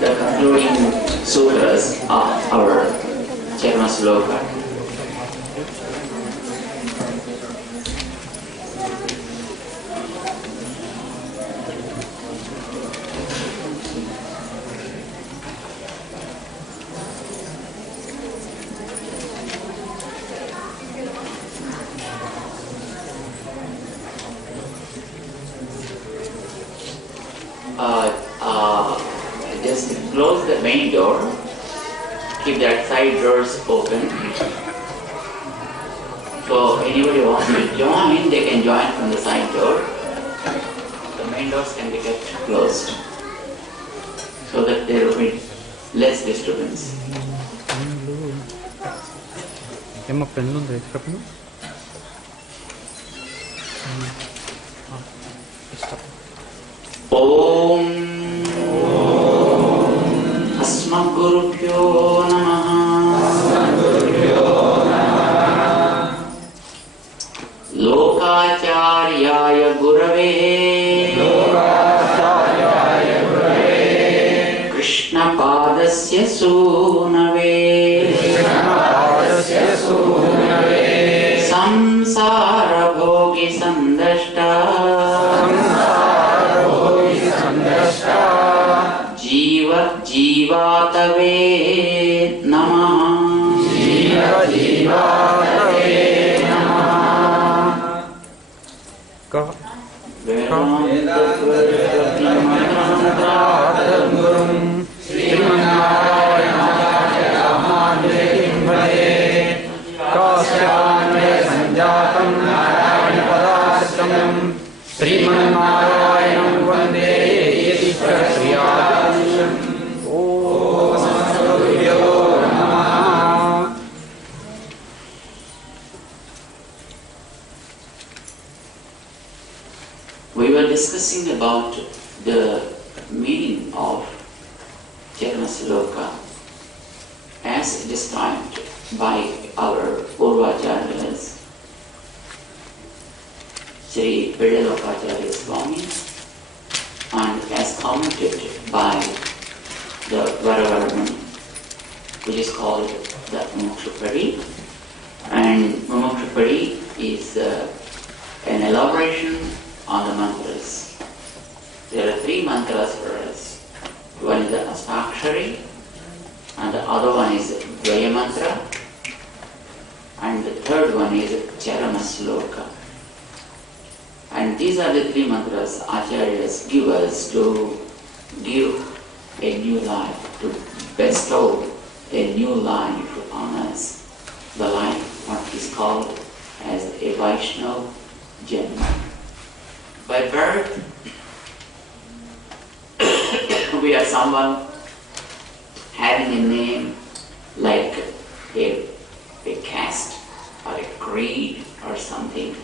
the concluding sutras of our Charama Slokam. Just close the main door, keep that side doors open. So anybody wants to join, they can join from the side door. The main doors can be kept closed so that there will be less disturbance. Om Asmagurubhyo Namaha Lokacharyaya Gurave Krishna Padasya Sunave Samsara Bhogi Sandashta Jeevatave Namaha. Jeevatave Namaha. We were discussing about the meaning of Charama Slokam as described by our Purvacharyas, Sri Vedalokacharya Swami, and as commented by the Varavarman, which is called the Mumukshupadi. And Mumukshupadi is an elaboration on the mantras. There are 3 mantras for us. One is the Astakshari, and the other one is Dvaya mantra, and the third one is Charama Slokam. And these are the 3 mantras Acharyas give us to give a new life, to bestow a new life upon us. The life, what is called as a Vaishnava Janma. By birth, we are someone having a name like a caste or a creed or something.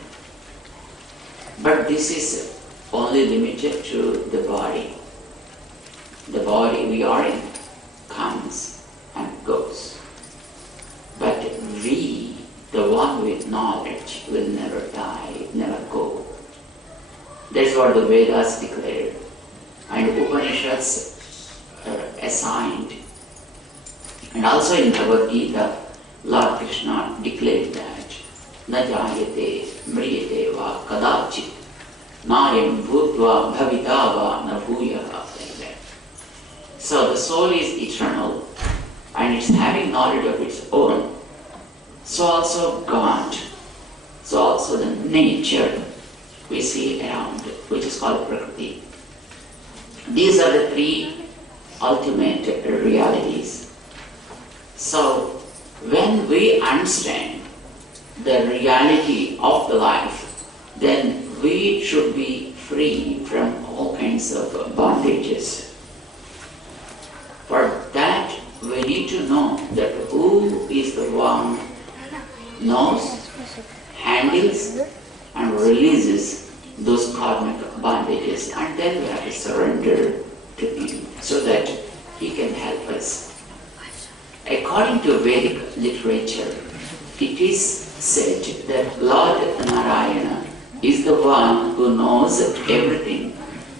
But this is only limited to the body. The body we are in comes and goes. But we, the one with knowledge, will never die, never go. That's what the Vedas declared. And Upanishads assigned. And also in Bhagavad Gita, Lord Krishna declared that Na jayate mriyate va kadachit nayam bhutva bhavita va na bhuyaha. So the soul is eternal and it's having knowledge of its own. So also God, so also the nature we see around, which is called Prakriti. These are the 3 ultimate realities. So when we understand the reality of the life, then we should be free from all kinds of bondages. For that, we need to know that who is the one knows, handles, and releases those karmic bondages, and then we have to surrender to him so that he can help us. According to Vedic literature, it is said that Lord Narayana is the one who knows everything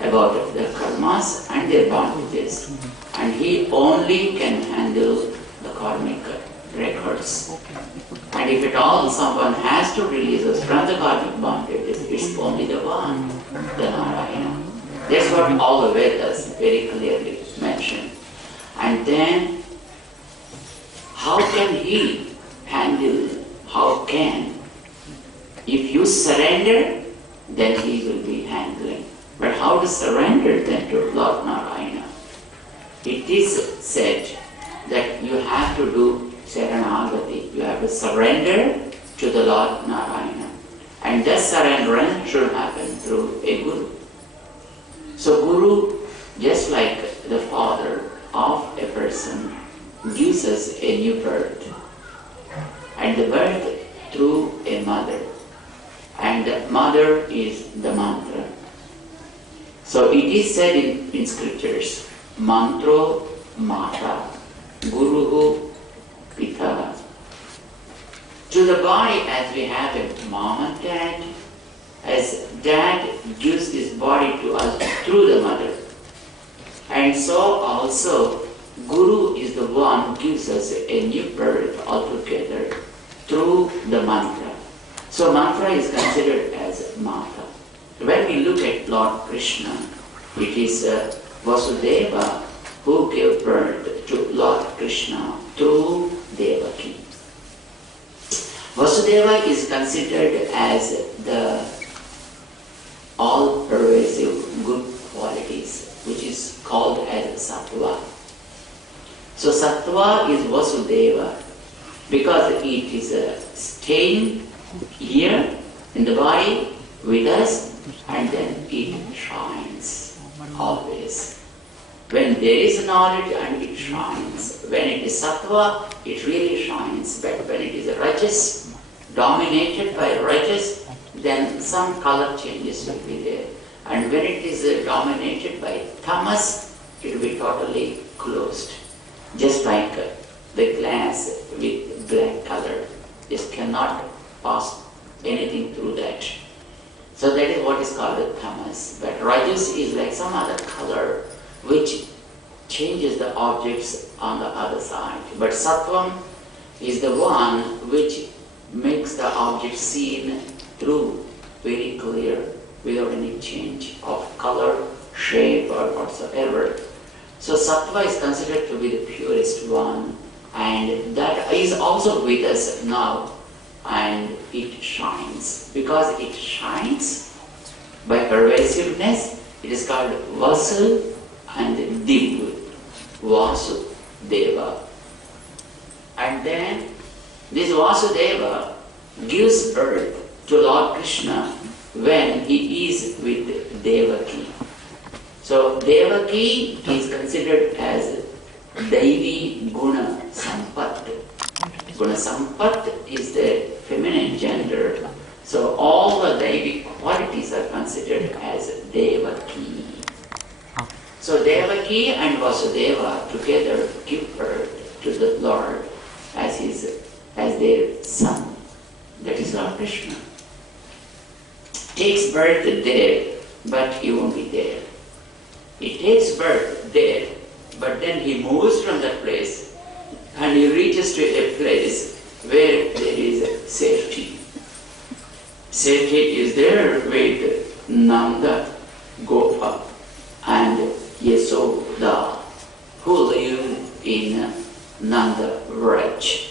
about the karmas and their bondages. And he only can handle the karmic records. And if at all someone has to release us from the karmic bondages, it's only the one, the Narayana. That's what all the Vedas very clearly mention. And then, how can he handle, how can? If you surrender, then he will be handling. But how to surrender then to Lord Narayana? It is said that you have to do Saranagati. You have to surrender to the Lord Narayana. And that surrender should happen through a Guru. So Guru, just like the father of a person, gives us a new birth. And the birth through a mother. And the mother is the mantra. So it is said in scriptures, mantro mata, guruhu pita. To the body, as we have a mom and dad, as dad gives this body to us through the mother. And so also, Guru is the one who gives us a new birth altogether through the mantra. So mantra is considered as mata. When we look at Lord Krishna, it is Vasudeva who gave birth to Lord Krishna through Devaki. Vasudeva is considered as the all-pervasive good qualities, which is called as sattva. So sattva is Vasudeva because it is staying here in the body with us, and then it shines always. When there is knowledge and it shines. When it is sattva, it really shines. But when it is rajas, dominated by rajas, then some color changes will be there. And when it is dominated by tamas, it will be totally closed. Just like the glass with black color, just cannot pass anything through that. So that is what is called the tamas. But rajas is like some other color which changes the objects on the other side. But sattvam is the one which makes the object seen through very clear without any change of color, shape or whatsoever. So sattva is considered to be the purest one, and that is also with us now, and it shines. Because it shines by pervasiveness, it is called Vasu and Div, Vasudeva. And then this Vasudeva gives birth to Lord Krishna when he is with Devaki. So Devaki is considered as Daivi Guna Sampat. Guna Sampat is the feminine gender. So all the Daivi qualities are considered as Devaki. So Devaki and Vasudeva together give birth to the Lord as their son. That is Lord Krishna. Takes birth there, but he won't be there. He takes birth there, but then he moves from that place and he reaches to a place where there is safety. Safety is there with Nanda, Gopa and Yasoda, who live in Nanda Vraj.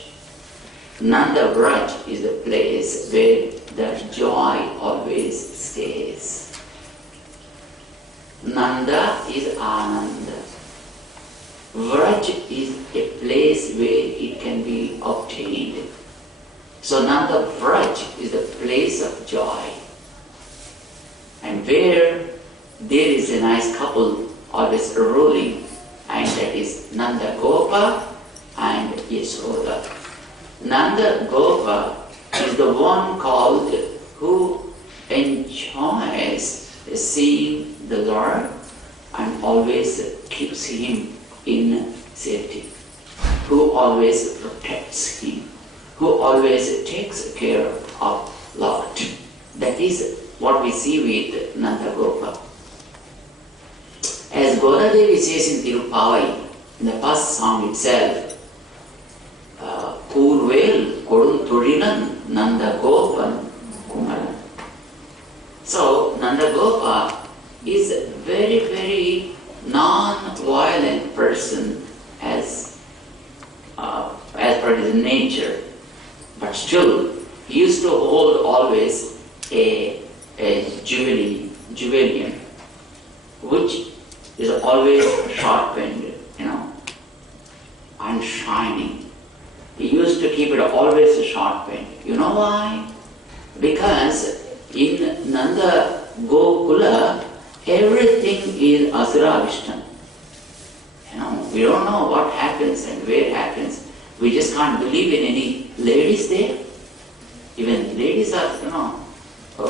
Nanda Vraj is the place where the joy always stays. Nanda is Ananda. Vraj is a place where it can be obtained. So Nanda Vraj is the place of joy. And where there is a nice couple always ruling, and that is Nanda Gopa and Yasoda. Nanda Gopa is the one called who enjoys seeing the Lord and always keeps him in safety, who always protects him, who always takes care of Lord. That is what we see with Nanda Gopa. as Godadevi says in Tirupavai, in the first song itself, Kurvel Kodun Turinan Nanda Gopan Kumaran. So Nanda Gopa is a very, very non-violent person as per his nature. But still, he used to hold always a juvelium, which is always sharpened, and shining. He used to keep it always sharpened. You know why? Because in Nanda Gokula, everything is Asura Vishnu. We don't know what happens and where it happens. We just can't believe in any ladies there. Even ladies are,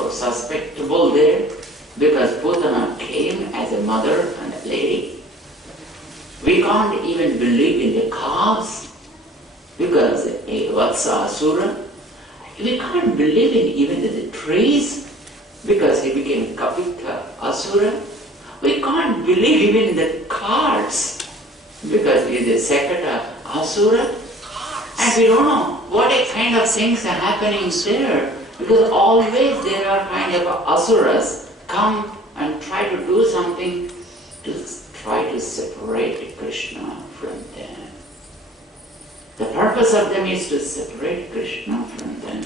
suspectable there, because Putana came as a mother and a lady. We can't even believe in the calves, because a Vatsa Asura. We can't believe in even the trees, because he became Kapita Asura. We can't believe even in the cards, because he is a Sakata Asura. And we don't know what kind of things are happening there, because always there are kind of asuras come and try to do something to try to separate Krishna from them. The purpose of them is to separate Krishna from them.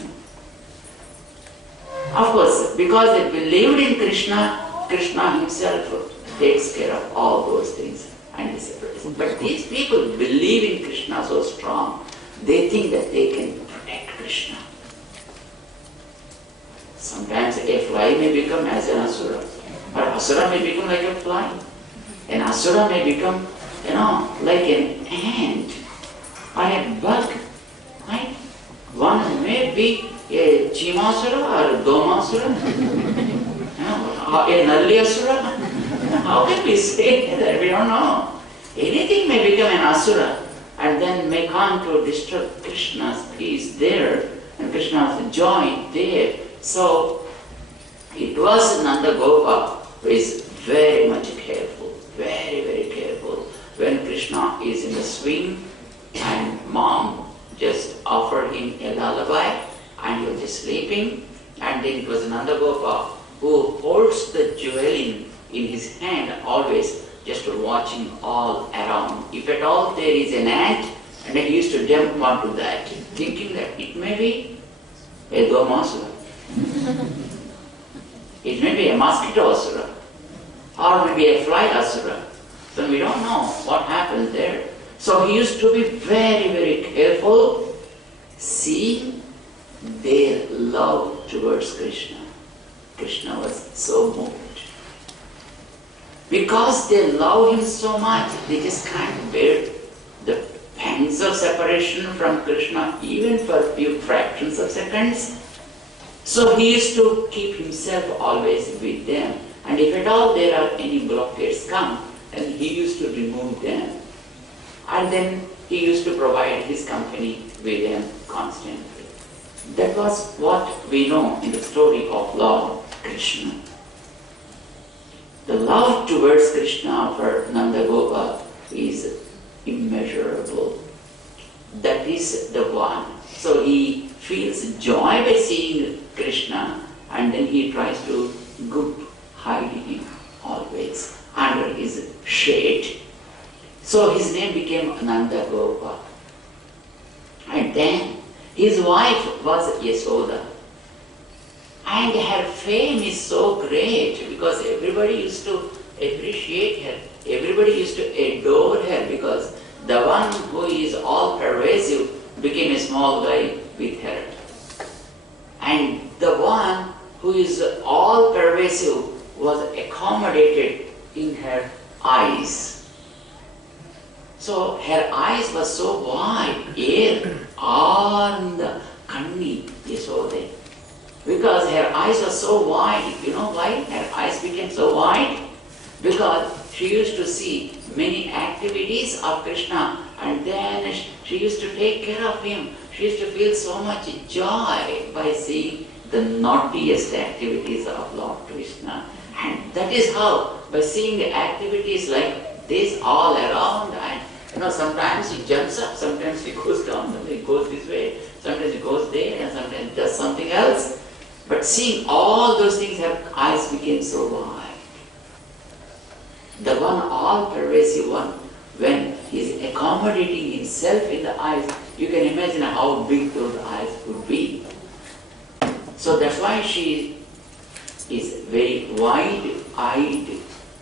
Of course, because they believed in Krishna, Krishna himself takes care of all those things and he separates them. But these people believe in Krishna so strong, they think that they can protect Krishna. Sometimes a fly may become as an asura, or asura may become like a fly. An asura may become, like an ant or a bug, right? One may be a chimasura or a domasura, a nalli asura. How can we say that? We don't know. Anything may become an asura and then may come to disturb Krishna's peace there and Krishna's joy there. So it was Nanda Gopa who is very much careful, very, very careful. When Krishna is in the swing and mom just offered him a lullaby and he was just sleeping, and then it was Nanda Gopa who holds the jewel in his hand always, just watching all around. If at all there is an ant, and then he used to jump onto that, thinking that it may be a Domasura. It may be a mosquito asura, or maybe a fly asura. So we don't know what happens there. So he used to be very, very careful, seeing their love towards Krishna. Krishna was so moved. Because they love him so much, they just can't bear the pangs of separation from Krishna, even for a few fractions of seconds. So he used to keep himself always with them. And if at all there are any blockades come, then he used to remove them. And then he used to provide his company with them constantly. That was what we know in the story of Lord Krishna. The love towards Krishna for Nanda Gopa is immeasurable. That is the one. So he feels joy by seeing Krishna, and then he tries to hide him always under his shade. So his name became Nanda Gopa. And then his wife was Yasoda. And her fame is so great because everybody used to appreciate her. Everybody used to adore her because the one who is all pervasive became a small guy with her. And the one who is all pervasive was accommodated in her eyes. So her eyes were so wide, the kanni Yasode. Because her eyes were so wide. You know why her eyes became so wide? Because she used to see many activities of Krishna, and then she used to take care of him. She used to feel so much joy by seeing the naughtiest activities of Lord Krishna. And that is how, by seeing the activities like this all around, and sometimes he jumps up, sometimes he goes down, sometimes he goes this way, sometimes he goes there, and sometimes he does something else. But seeing all those things, her eyes became so wide. The one all-pervasive one, when he is accommodating himself in the eyes, you can imagine how big those eyes would be. So that's why she is very wide-eyed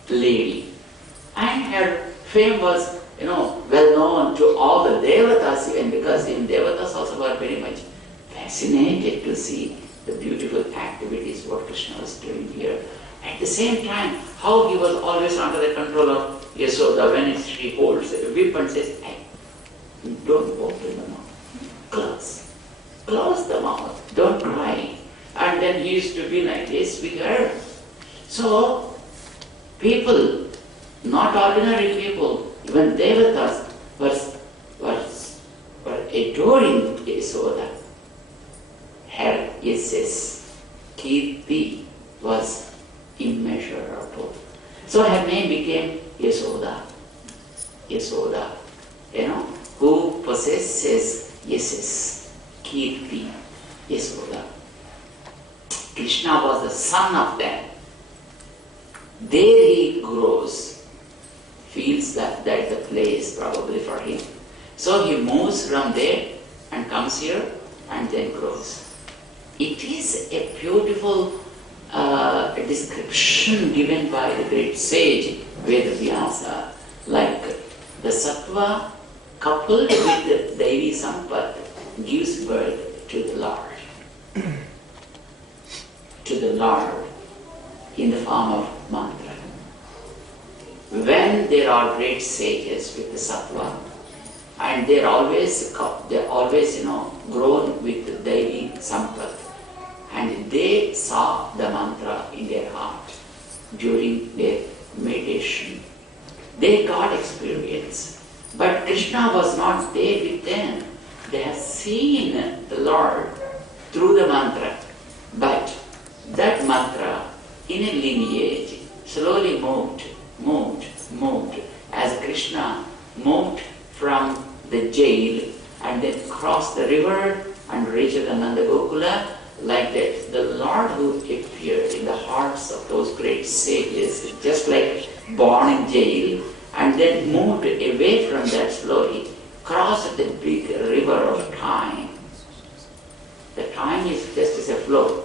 lady. And her fame was, well known to all the Devatas, even because even Devatas also were very much fascinated to see the beautiful activities what Krishna was doing here. At the same time, how he was always under the control of Yasoda when she holds a whip and says, hey, don't open the mouth, close the mouth, don't cry. And then he used to be like this with her. So, people, not ordinary people, even Devatas were adoring Yasoda. Her yesses, Kirti, was immeasurable. So her name became Yasoda. Yasoda, who possesses yesses, Kirti, Yasoda. Krishna was the son of them. There he grows, feels that is the place probably for him. So he moves from there and comes here and then grows. It is a beautiful description given by the great sage Vedavyasa, like the sattva coupled with the Devi Sampat gives birth to the Lord. To the Lord in the form of mantra. When there are great sages with the sattva, and they're always grown with the Devi Sampat, and they saw the mantra in their heart during their meditation. They got experience. But Krishna was not there with them. They have seen the Lord through the mantra. But that mantra in a lineage slowly moved as Krishna moved from the jail and then crossed the river and reached Ananda Gokula. Like that, the Lord who appeared in the hearts of those great sages, just like born in jail, and then moved away from that slowly, crossed the big river of time. The time is just as a flow.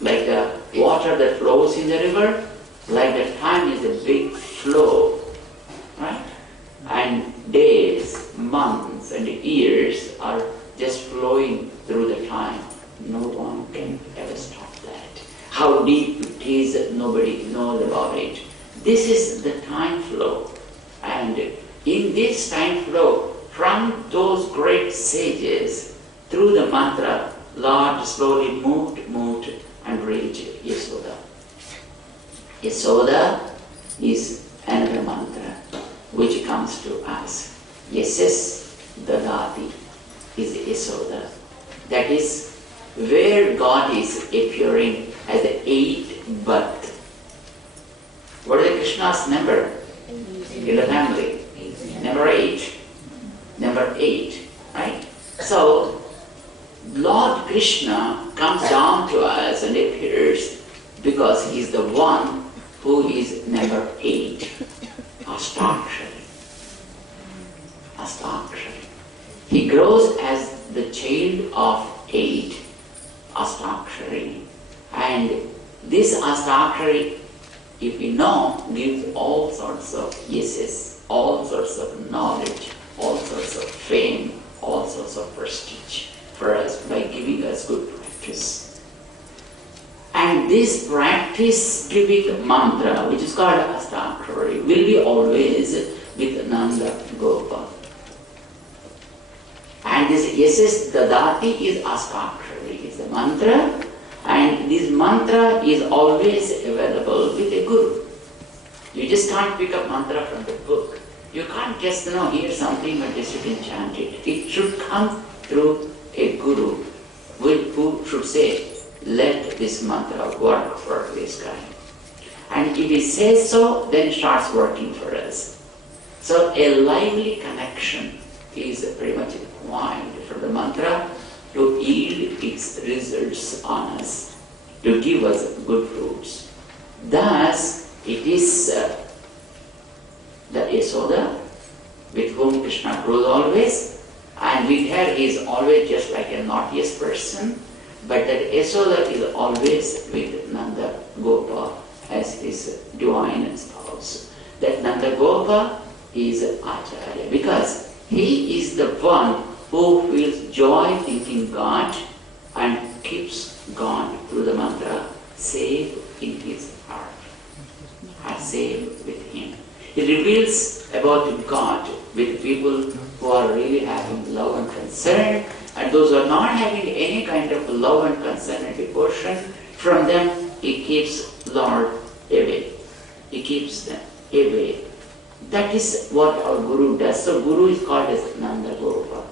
Like the water that flows in the river, like the time is a big flow, right? And days, months, and years are just flowing through the time. No one can ever stop that. How deep it is, nobody knows about it. This is the time flow. And in this time flow, from those great sages, through the mantra, Lord slowly moved and reached Yasoda. Yasoda is another mantra which comes to us. Yeses Dadati is Yasoda. That is where God is appearing as the eighth birth. What is Krishna's number in the family? Number 8. Number 8, right? So, Lord Krishna comes down to us and appears because he is the one who is number 8. Astakshari. Astakshari. He grows as the child of 8. Astakshari. And this Astakshari, if we know, gives all sorts of yeses, all sorts of knowledge, all sorts of fame, all sorts of prestige for us by giving us good practice. And this practice giving mantra, which is called Astakshari, will be always with Nanda Gopal. And this yeses Dadati is Astakshari, is the mantra, and this mantra is always available with a guru. You just can't pick up mantra from the book. You can't just hear something and just you can chant it. It should come through a guru who should say, let this mantra work for this guy. And if he says so, then it starts working for us. So a lively connection is pretty much required for the mantra to yield its results on us, to give us good fruits. Thus, it is the Yasoda with whom Krishna grows always, and with her he is always just like a naughtiest person, but that Yasoda is always with Nanda Gopa as his divine spouse. That Nanda Gopa is Acharya because he is the one who feels joy thinking God and keeps God through the mantra safe in his heart, are safe with him. He reveals about God with people who are really having love and concern, and those who are not having any kind of love and concern and devotion, from them he keeps Lord away. He keeps them away. That is what our Guru does. So Guru is called as Nanda Gopa.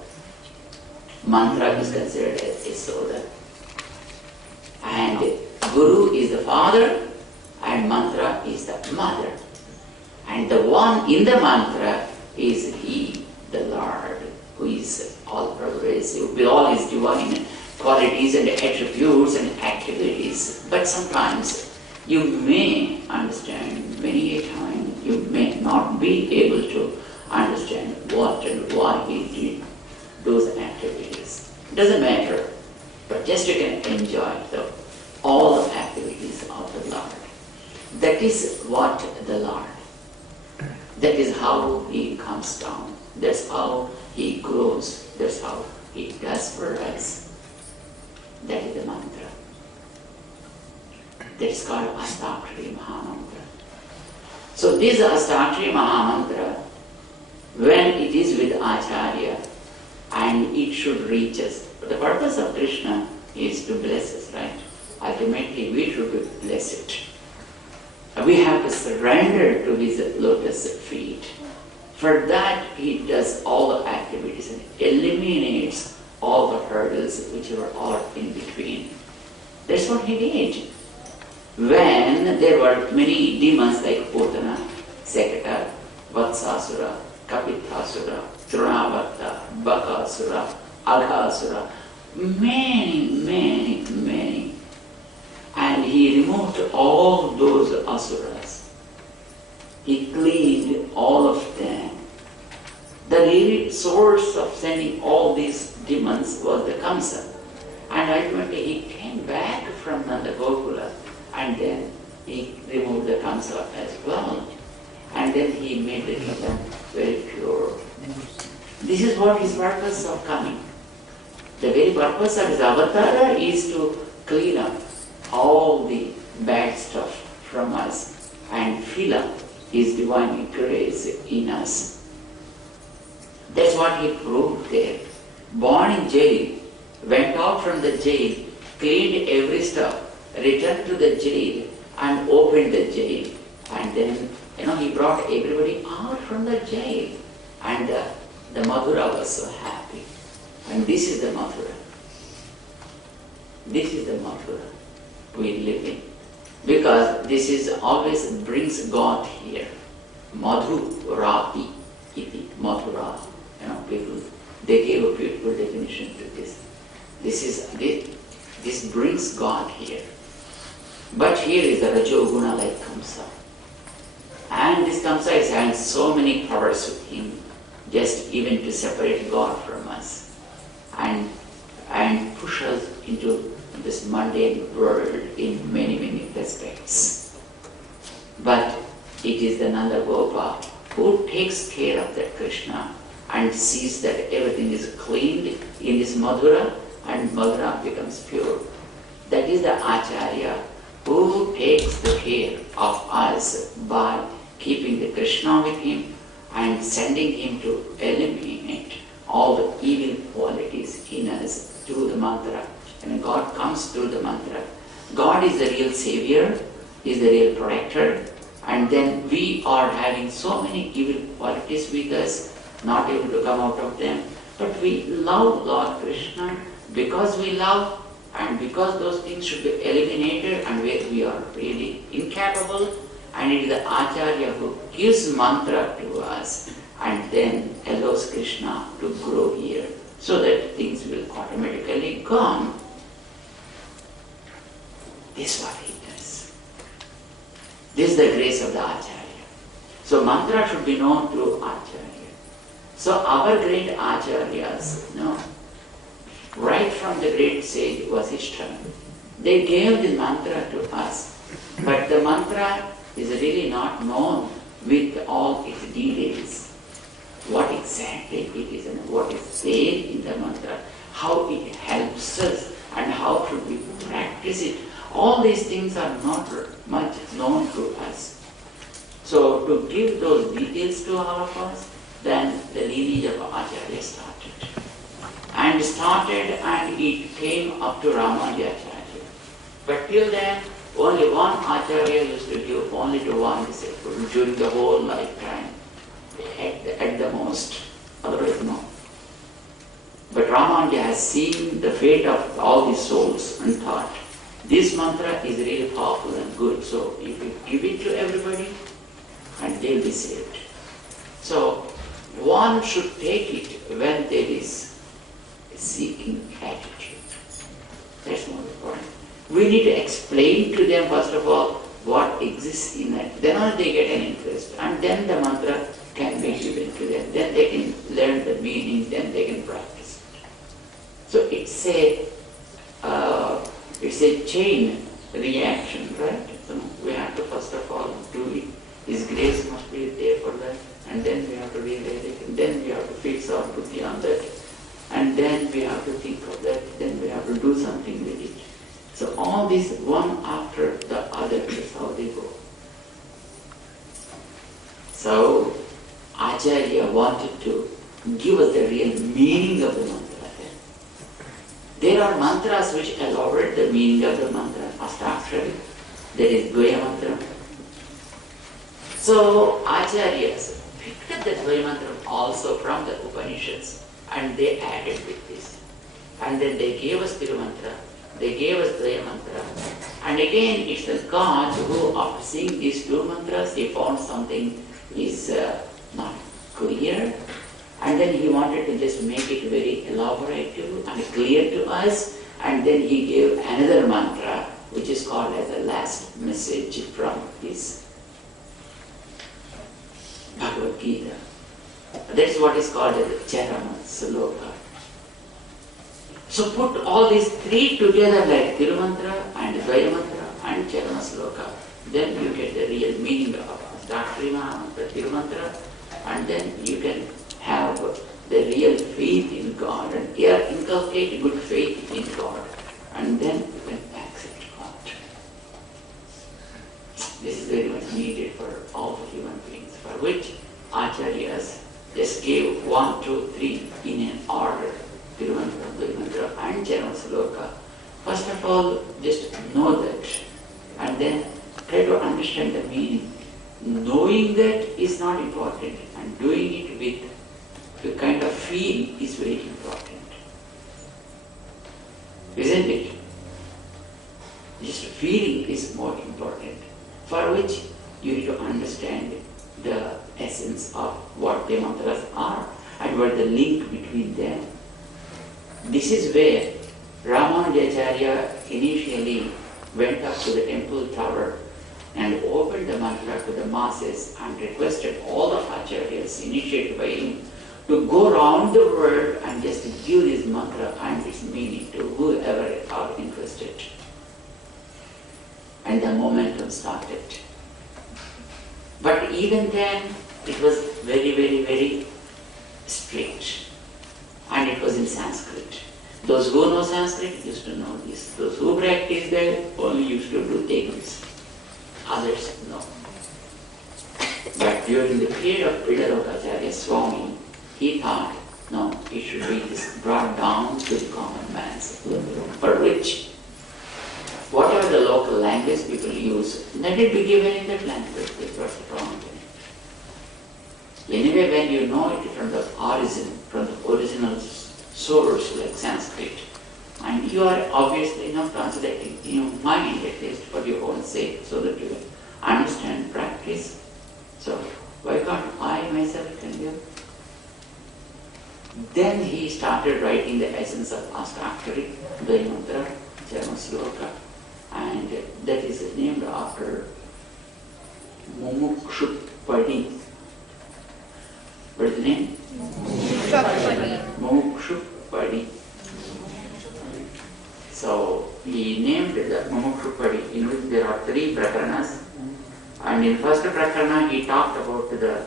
Mantra is considered as Yasoda. And Guru is the father and mantra is the mother. And the one in the mantra is he, the Lord, who is all pervasive with all his divine qualities and attributes and activities. But sometimes you may understand, many a time you may not be able to understand what and why he did those activities. It doesn't matter, but just you can enjoy all the activities of the Lord. That is what the Lord. That is how he comes down. That's how he grows. That's how he does for us. That is the mantra. That is called Ashtakshari Mahamantra. So this Ashtakshari Mahamantra, when it is with Acharya, and it should reach us. The purpose of Krishna is to bless us, right? Ultimately, we should be blessed. We have to surrender to his lotus feet. For that, he does all the activities and eliminates all the hurdles which were all in between. That's what he did. When there were many demons like Putana, Sekata, Vatsasura, Kapithasura, Trunavata, Bakasura, Aghasura, many. And he removed all those asuras. He cleaned all of them. The real source of sending all these demons was the Kamsa. And ultimately he came back from Nanda Gokula and then he removed the Kamsa as well. And then he made the kingdom very pure. This is what his purpose of coming. The very purpose of his avatar is to clean up all the bad stuff from us and fill up his divine grace in us. That's what he proved there. Born in jail, went out from the jail, cleaned every stuff, returned to the jail and opened the jail. And then, he brought everybody out from the jail. And the Madhura was so happy. And this is the Madhura. This is the Madhura we live in. Because this is always brings God here. Madhurati iti. Madhura. People, they gave a beautiful definition to this. This brings God here. But here is the Rajoguna like Kamsa. And this Kamsa is having so many powers with him, just even to separate God from us and push us into this mundane world in many aspects. But it is the Nanda Gopa who takes care of that Krishna and sees that everything is cleaned in this Madhura and Madhura becomes pure. That is the Acharya who takes the care of us by keeping the Krishna with him and sending him to eliminate all the evil qualities in us through the mantra. And God comes through the mantra. God is the real savior, is the real protector, and then we are having so many evil qualities with us, not able to come out of them. But we love Lord Krishna because we love and because those things should be eliminated and where we are really incapable, And it is the Acharya who gives mantra to us and then allows Krishna to grow here so that things will automatically come. This is what he does. This is the grace of the Acharya. So mantra should be known through Acharya. So our great Acharyas, right from the great sage Vasishtha, they gave the mantra to us. But the mantra is really not known with all its details. What exactly it is and what is there in the mantra, how it helps us and how should we practice it. All these things are not much known to us. So to give those details to all of us, then the lineage of Acharya started. And it came up to Ramanujacharya. But till then, only one Acharya used to give only to one disciple during the whole lifetime, at the most, otherwise no. But Ramanuja has seen the fate of all these souls and thought, this mantra is really powerful and good, so if you give it to everybody, and they'll be saved. So one should take it when there is a seeking attitude. That's more important. We need to explain to them first of all what exists in it. Then only they get an interest, and then the mantra can be given to them. Then they can learn the meaning, then they can practice it. So it's a chain reaction, right? So we have to first of all do it. His grace must be there for that, and then we have to realize it, and then we have to fix our buddhi on that, and then we have to think of that, then we have to do something with it. So all these one after the other is how they go. So Acharya wanted to give us the real meaning of the mantra. There are mantras which elaborate the meaning of the mantra. Ashtakshari, there is Dvaya mantra. So Acharyas picked up the Dvaya mantra also from the Upanishads and they added with this. And then they gave us Tirumantra, they gave us Dvaya mantra. And again it's the God who after seeing these two mantras he found something is not clear. And then he wanted to just make it very elaborative and clear to us. And then he gave another mantra which is called as the last message from this Bhagavad Gita. That's what is called as the Charama Slokam. So put all these three together like Tirumantra and Dvaya mantra and Charama Slokam. Then you get the real meaning of Ashtakshari the Tirumantra, and then you can have the real faith in God and inculcate good faith in God, and then you can accept God. This is very much needed for all the human beings, for which Acharyas just gave 1, 2, 3 in an order, Tirumantra, Dvaya and Charama Slokam. First of all, just know that, and then try to understand the meaning. Knowing that is not important, and doing it with the kind of feel is very important. Isn't it? Just feeling is more important, for which you need to understand the essence of what the mantras are and what the link between them. This is where Ramanujacharya initially went up to the temple tower and opened the mantra to the masses and requested all the acharyas initiated by him to go around the world and just give this mantra and its meaning to whoever are interested. And the momentum started. But even then, it was very, very, very strict. And it was in Sanskrit. Those who know Sanskrit used to know this. Those who practice that only used to do things. Others, no. But during the period of Acharya Swami, he thought, no, it should be brought down to the common man's level, for which whatever the local language people use, let it be given in that language. That's what's wrong with it. Anyway, when you know it from the origin, from the original source like Sanskrit, and you are obviously not translating in your mind at least for your own sake, so that you understand, practice. So why can't I myself can give? Then he started writing the essence of Ashtakshari, the mantra, Charama Slokam, and that is named after Mumukshupadi. What is the name? Mumukshupadi. So he named the Mumukshupadi, in which there are 3 prakaranas. And in first prakarana he talked about the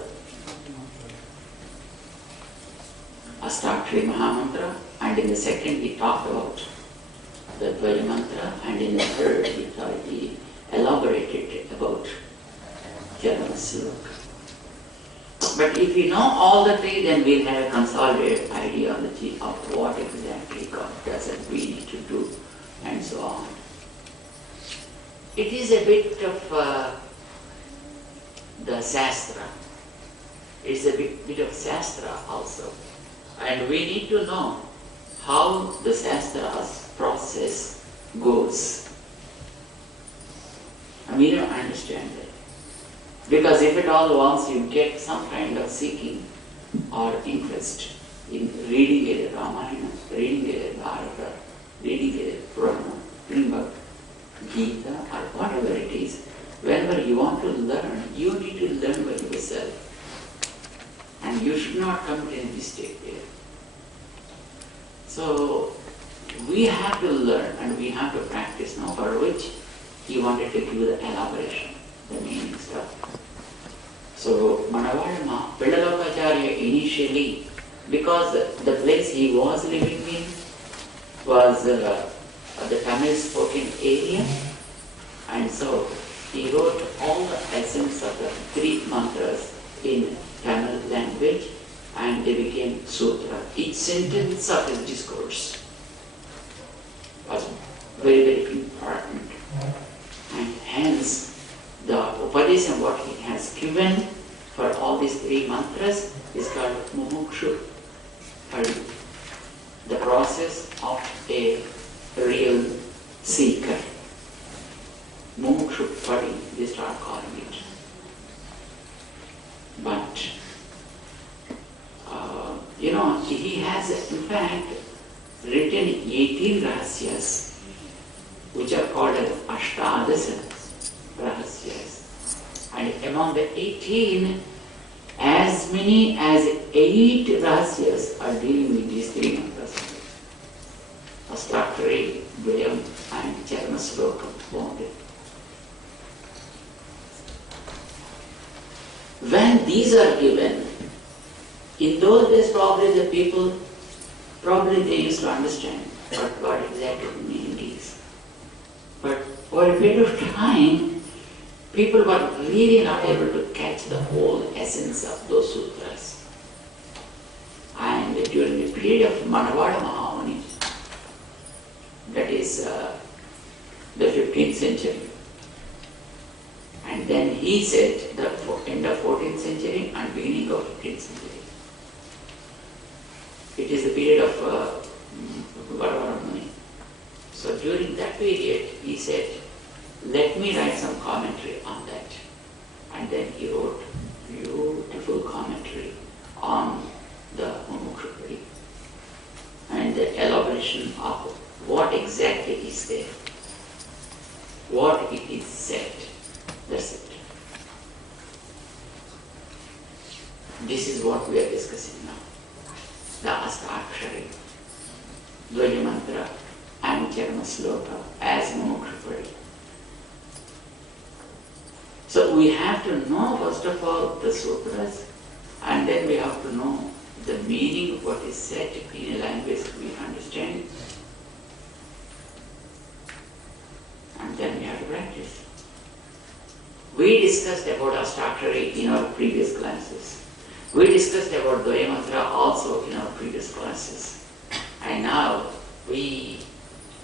Ashtakshari Mahamantra, and in the second he talked about the Dvaya Mantra, and in the third he elaborated about Charama Slokam. But if we know all the 3, then we'll have a consolidated ideology of what exactly God does and we need to do, and so on. It is a bit of the Shastra. It's a bit of Shastra also. And we need to know how the Shastra's process goes. And we don't understand that. Because if at all once you get some kind of seeking or interest in reading a Ramayana, reading a Bharata, reading a Purana, reading a Gita or whatever it is, whenever you want to learn, you need to learn by yourself. And you should not commit any mistake there. So we have to learn and we have to practice now, for which he wanted to give the elaboration, the meaning stuff. So Manavadama, Pedalokacharya initially, because the place he was living in was the Tamil spoken area, and so he wrote all the essence of the 3 mantras in Tamil language, and they became sutra. Each sentence of his discourse was very, very important. And hence, the Upadesam, what he has given for all these 3 mantras, is called Mumukshu Padi, the process of a real seeker. Mumukshu Padi, they start calling it. But he has in fact written 18 rahasyas, which are called as Ashtadasa rahasyas. And among the 18, as many as 8 rahasyas are dealing with these 3 mantras. Ashtakshari, Dvayam, and Charama Slokam. When these are given, in those days probably the people, they used to understand what exactly the meaning is. But for a period of time, people were really not able to catch the whole essence of those sutras. And during the period of Manavada Mahamuni, that is the 15th century, and then he said the end of 14th century and beginning of 15th century. It is the period of Varavara. So during that period, he said, let me write some commentary on that. And then he wrote beautiful commentary on the Mumukshupadi and the elaboration of what exactly is there, what it is said. That's it. This is what we are discussing now. The Ashtakshari, Dvaya Mantra, and Charama Slokam as Mumukshupadi. So we have to know first of all the sutras, and then we have to know the meaning of what is said in a language we understand, and then we have to practice. We discussed about Ashtakshari in our previous classes. We discussed about Dvaya Mantra also in our previous classes. And now we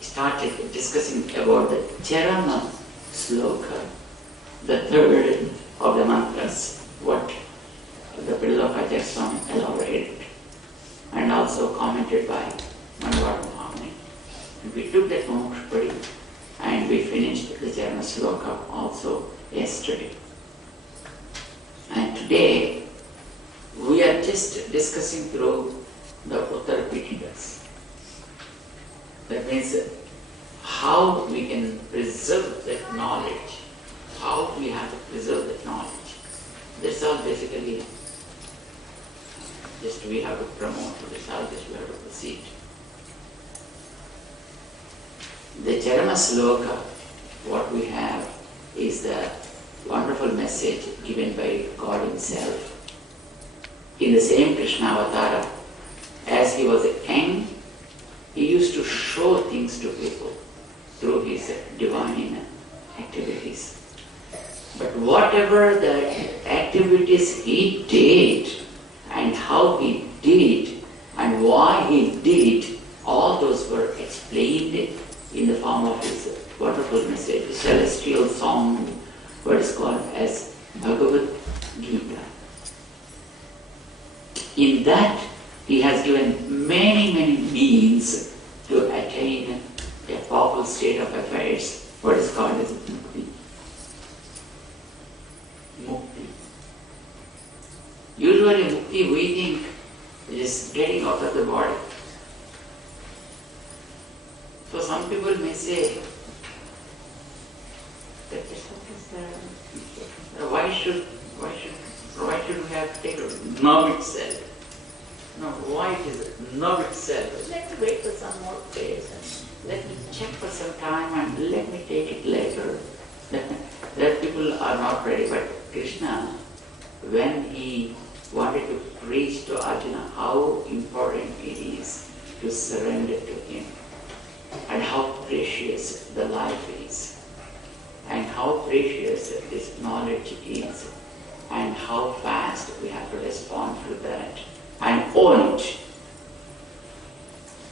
started discussing about the Charama Slokam, the third of the mantras, what the Pedalokacharya Swami elaborated and also commented by Manavada Mahamuni. And we took that Mumukshupadi and we finished the Charama Slokam also yesterday. And today we are just discussing through the Uttar Pitikas. That means how we can preserve that knowledge, how we have to preserve that knowledge. That's all basically just we have to promote, that's all just we have to proceed. The Charama Sloka, what we have is the wonderful message given by God Himself. In the same Krishna Avatara, as he was a king, he used to show things to people through his divine activities. But whatever the activities he did and how he did and why he did, all those were explained in the form of his wonderful message, celestial song, what is called as Bhagavad Gita. In that, he has given many means to attain a powerful state of affairs, what is called as Mukti. Mukti. Usually Mukti we think is getting out of the body. So some people may say that why should we have to take a now itself? No, why it is now itself? Let me wait for some more days and let me check for some time and let me take it later. That people are not ready, but Krishna, when he wanted to preach to Arjuna how important it is to surrender to him, and how precious the life is, and how precious this knowledge is, and how fast we have to respond to that and own it.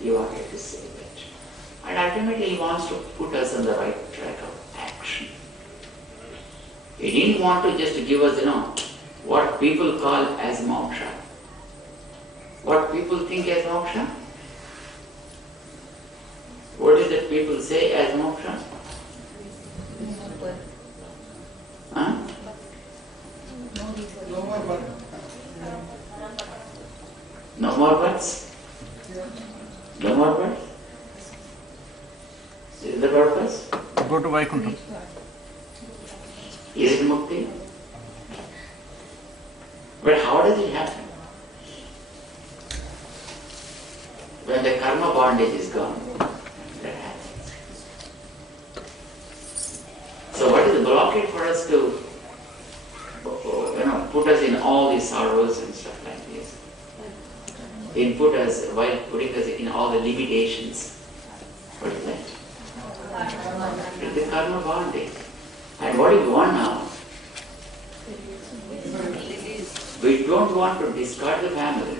He wanted to say that. And ultimately he wants to put us on the right track of action. He didn't want to just give us, what people call as moksha. What people think as moksha? What is it people say as moksha? Huh? No more births? No more births? Is the purpose? Go to Vaikuntha. Is it mukti? But how does it happen? When the karma bondage is gone, that happens. So what is the blockade for us to put us in all these sorrows and stuff like this? While putting us in all the limitations. What is that? It's the karma bondage. And what do we want now? We don't want to discard the family.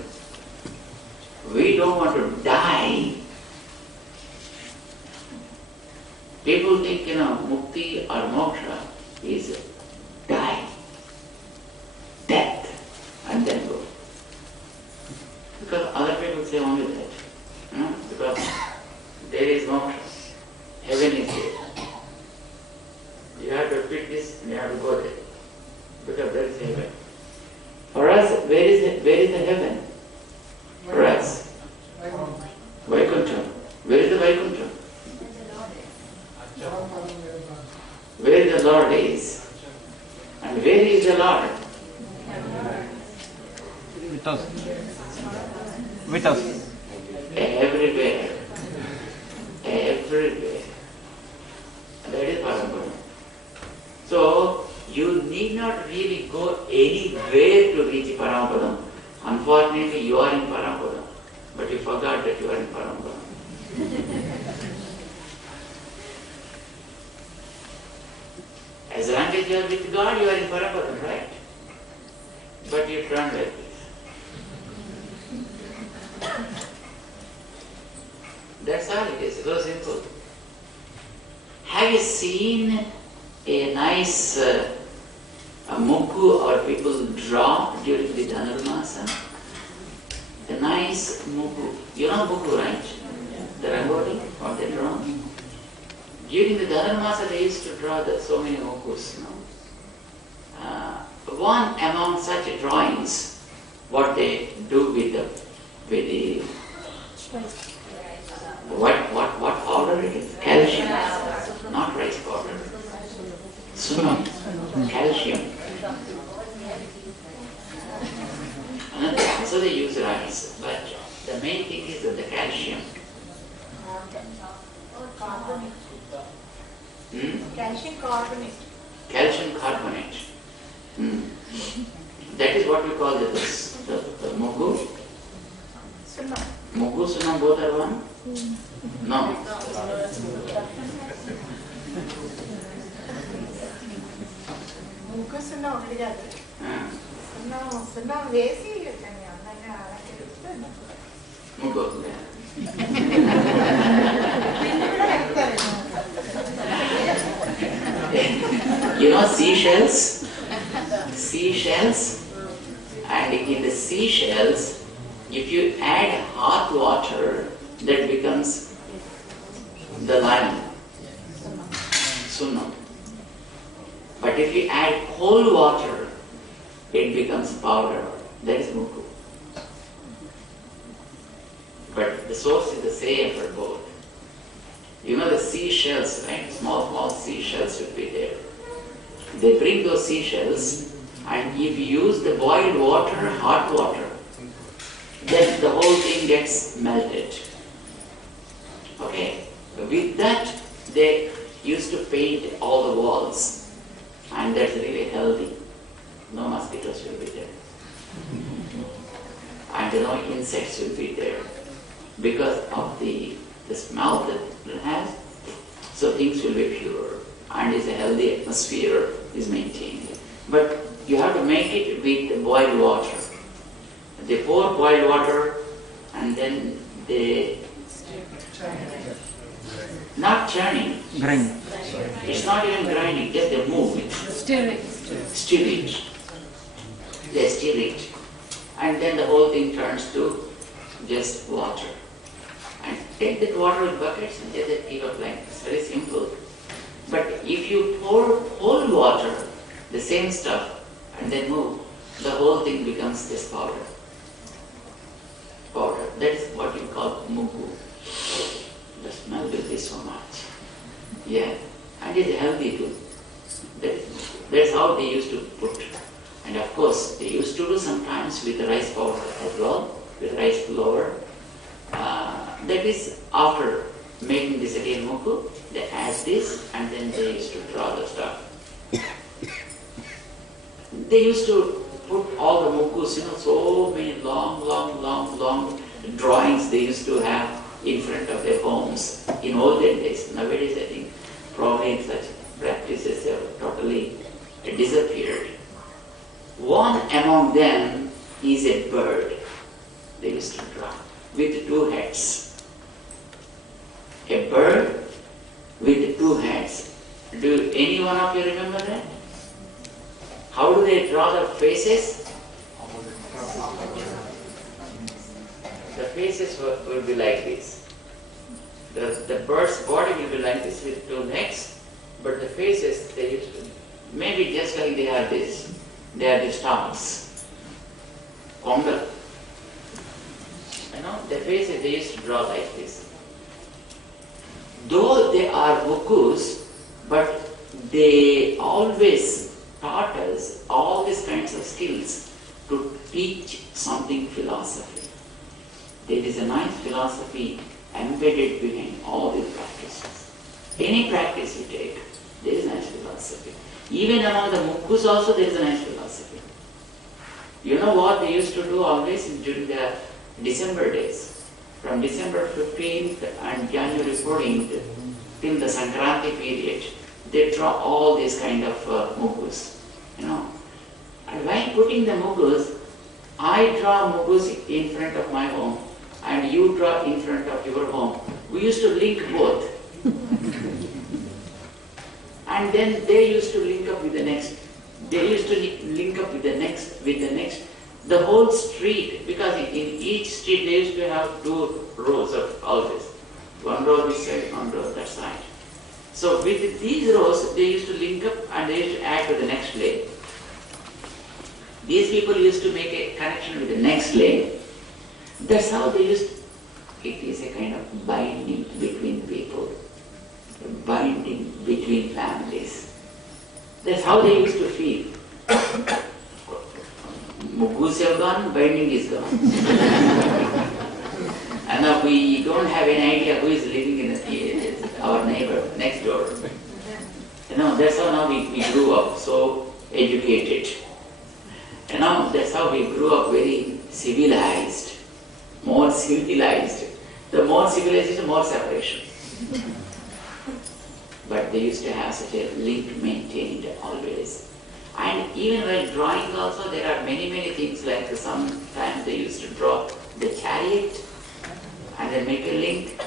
We don't want to die. People think, mukti or moksha is die, death, and then go. Because other people say only that. Because there is moksha. Heaven is there. You have to repeat this and you have to go there. Because there is heaven. For us, where is the heaven? For us. Vaikuntha. Where is the Vaikuntha? Where the Lord is. And where is the Lord? With us. With us. Everywhere. Everywhere. That is Parampara. So, you need not really go anywhere to reach Parampara. Unfortunately, you are in Parampara. But you forgot that you are in Parampara. As long as you are with God, you are in Parampara, right? But you turn like this. That's all it is, so simple. Have you seen a nice mukku or people draw during the Dhanurmasa? A nice mukku. You know mukku, right? The rangoli or the draw? During the Dharmasa they used to draw so many mokus. One among such drawings, what they do with the what powder it is? Calcium, not rice powder. Sunam, calcium. So they use rice, but the main thing is that the calcium. Calcium carbonate. Calcium carbonate. That is what we call the mugu. Sunam. Mugu, sunam, both are one? No. Mugu sunam ఒకటి కాదు. సున్నం వేసి దాన్ని అందంగా అలంకరిస్తే Mugu. You know seashells? Seashells. And in the seashells, if you add hot water, that becomes the lime, sunnam. But if you add cold water, it becomes powder. That is muku. But the source is the same for both. You know the seashells, right? Small seashells should be there. They bring those seashells, and if you use the boiled water, hot water, then the whole thing gets melted. Okay? With that, they used to paint all the walls, and that's really healthy. No mosquitoes will be there. And no insects will be there. Because of the smell that it has, so things will be pure, and is a healthy atmosphere is maintained. But you have to make it with boiled water. They pour boiled water, and then they not churning. Grind. It's not even grinding, just they move it. Stir it. They stir it. And then the whole thing turns to just water. And take that water with buckets and just keep applying. It's very simple. But if you pour cold water, the same stuff, and then move, the whole thing becomes just powder. Powder. That is what you call mugu. The smell will be so much. Yeah. And it's healthy too. That's how they used to put. And of course, they used to do sometimes with the rice powder as well, with rice flour. That is after making this again muku, they add this and then they used to draw the stuff. They used to put all the mukus, so many long drawings they used to have in front of their homes in olden days. Nowadays I think probably such practices have totally disappeared. One among them is a bird they used to draw with two heads. A bird with two heads. Do any one of you remember that? How do they draw the faces? The faces will be like this. The bird's body will be like this with two necks, but the faces, they used to, maybe just like they are this. They are the stars. Kongal. The faces they used to draw like this. Though they are mukus, but they always taught us all these kinds of skills to teach something philosophy. There is a nice philosophy embedded behind all these practices. Any practice you take, there is a nice philosophy. Even among the mukus also there is a nice philosophy. You know what they used to do always during the December days? From December 15th and January 14th till the Sankranti period, they draw all these kind of mugus. And while putting the mugus, I draw mugus in front of my home and you draw in front of your home. We used to link both. And then they used to link up with the next. They used to link up with the next, The whole street, because in each street they used to have two rows of houses. One row this side, one row that side. So with these rows, they used to link up and they used to add to the next lane. These people used to make a connection with the next lane. That's how they used. It is a kind of binding between people, a binding between families. That's how they used to feel. Mugus have gone, binding is gone. And now we don't have any idea who is living in our neighbor next door. That's how now we grew up so educated. And now that's how we grew up very civilized, more civilized. The more civilized, the more separation. But they used to have such a link maintained always. And even while drawing also, there are many, many things like sometimes they used to draw the chariot and then make a link.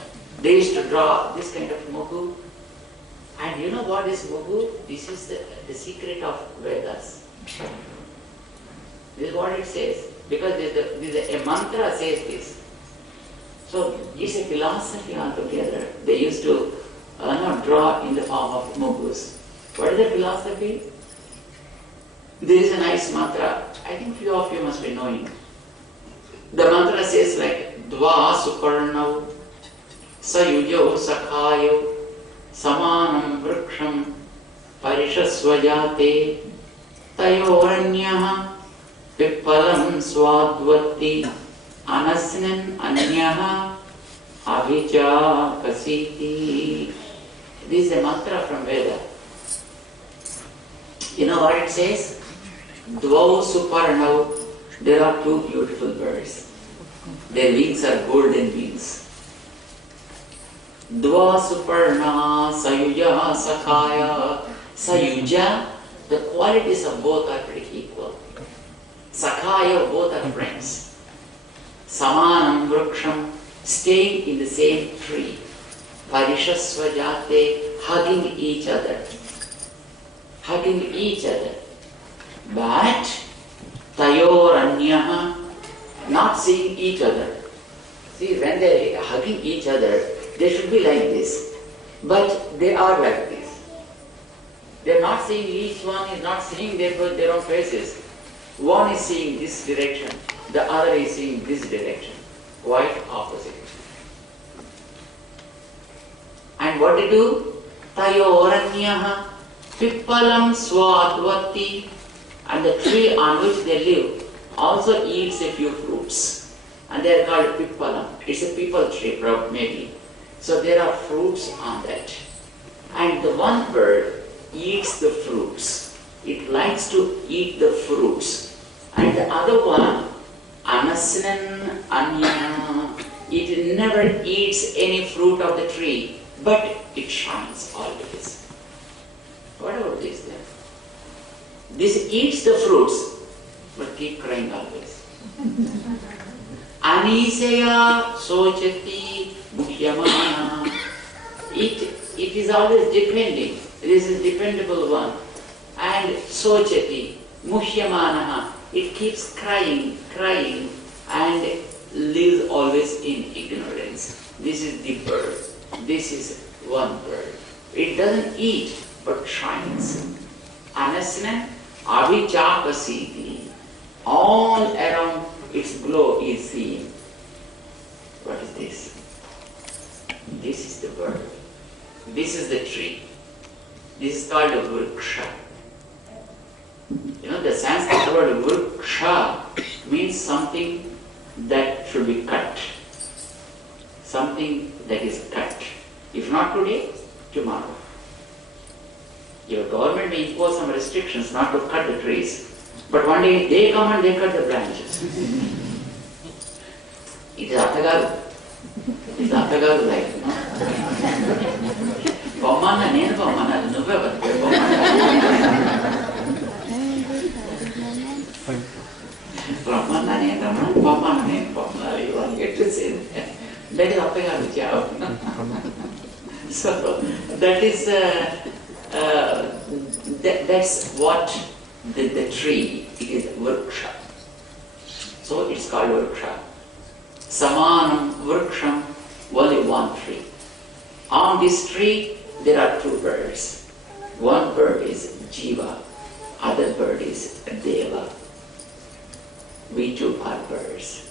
They used to draw this kind of mugu. And you know what is mugu? This is the secret of Vedas. This is what it says. Because a mantra says this. So it's a philosophy altogether. They used to draw in the form of mugus. What is the philosophy? There is a nice mantra. I think few of you must be knowing. The mantra says like Dva Suparnau Sayujo Sakhayo Samanam Vriksham Parishasvajate Tayoranyaha Pippalam Swadvati Anasnan Anyaha Avija Kasiti. This is a mantra from Veda. You know what it says? Dvau Suparnau. There are two beautiful birds. Their wings are golden wings. Dva Suparna Sayuja Sakhaya. Sayuja, the qualities of both are pretty equal. Sakhaya, both are friends. Samanam Vriksham, staying in the same tree. Parishasvajate, hugging each other. Hugging each other. But Tayoranyaha, not seeing each other. See, when they are hugging each other, they should be like this. But they are like this. They are not seeing, each one is not seeing their own faces. One is seeing this direction, the other is seeing this direction. Quite opposite. And what they do? Tayoranyaha Pippalam Swadvati, and the tree on which they live also eats a few fruits. And they are called Pippalam. It's a people tree, maybe. So there are fruits on that. And the one bird eats the fruits. It likes to eat the fruits. And the other one, Anasnan Anya, it never eats any fruit of the tree, but it shines always. What about this then? This eats the fruits, but keep crying always. Anisaya sochati mukhyamana. It is always depending. This is dependable one. And sochati mukhyamana. It keeps crying, and lives always in ignorance. This is the bird. This is one bird. It doesn't eat, but shines. Anasna avichakasiti. All around its glow is seen. What is this? This is the bird. This is the tree. This is called a vriksha. You know, the Sanskrit word vriksha means something that should be cut. Something that is cut. If not today, tomorrow. Your government may impose some restrictions not to cut the trees, but one day they come and they cut the branches. It is Atagaru. It is Atagaru like, you know. Pomana nenu pomana, nuvve vatte pomana. Pomana nenu pomana, you don't get to say that. That is Atagaru job. So that is that's what the tree is, vriksha. So it's called vriksha. Samanam vriksham, only one tree. On this tree, there are two birds. One bird is Jiva, other bird is Deva. We too are birds.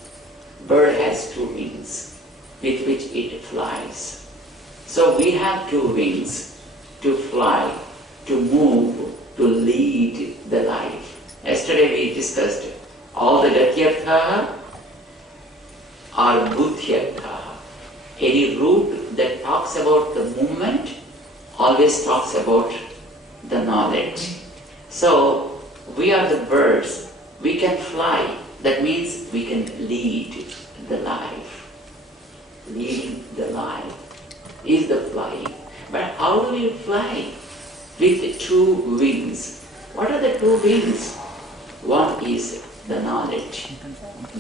Bird has two wings with which it flies. So we have two wings to fly, to move, to lead the life. Yesterday we discussed all the gatyartha are buddhyartha. Any root that talks about the movement always talks about the knowledge. So we are the birds. We can fly. That means we can lead the life. Leading the life is the flying. But how do we fly? With two wings. What are the two wings? One is the knowledge.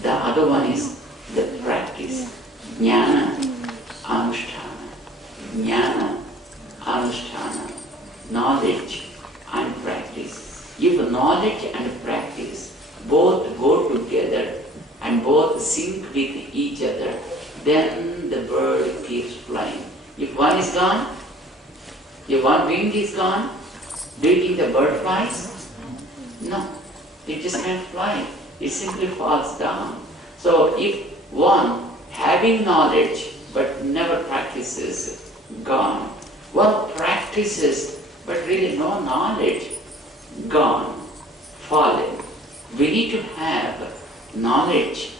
The other one is the practice. Jnana, anusthana. Jnana, anusthana. Knowledge and practice. If knowledge and practice both go together and both sync with each other, then the bird keeps flying. If one is gone, if one wing is gone, do you think the bird flies? No, it just can't fly. It simply falls down. So if one having knowledge but never practices, gone. One practices but really no knowledge, gone, fallen. We need to have knowledge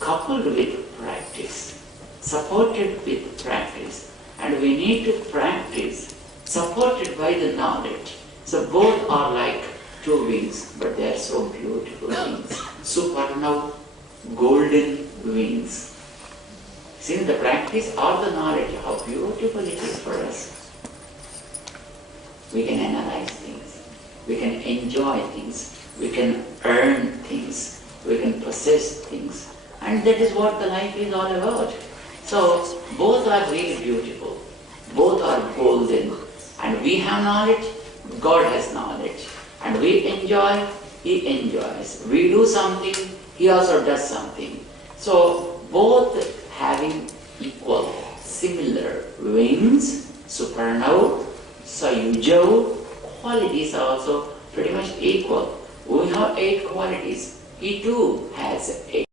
coupled with practice, supported with practice, and we need to practice supported by the knowledge. So both are like two wings, but they are so beautiful wings. Suparna, golden wings. See the practice or the knowledge, how beautiful it is for us. We can analyze things, we can enjoy things, we can earn things, we can possess things, and that is what the life is all about. So both are really beautiful, both are golden, and we have knowledge, God has knowledge, and we enjoy, He enjoys. We do something, He also does something. So both having equal, similar wings, Suparnau, Sayujau, qualities are also pretty much equal. We have 8 qualities. He too has 8.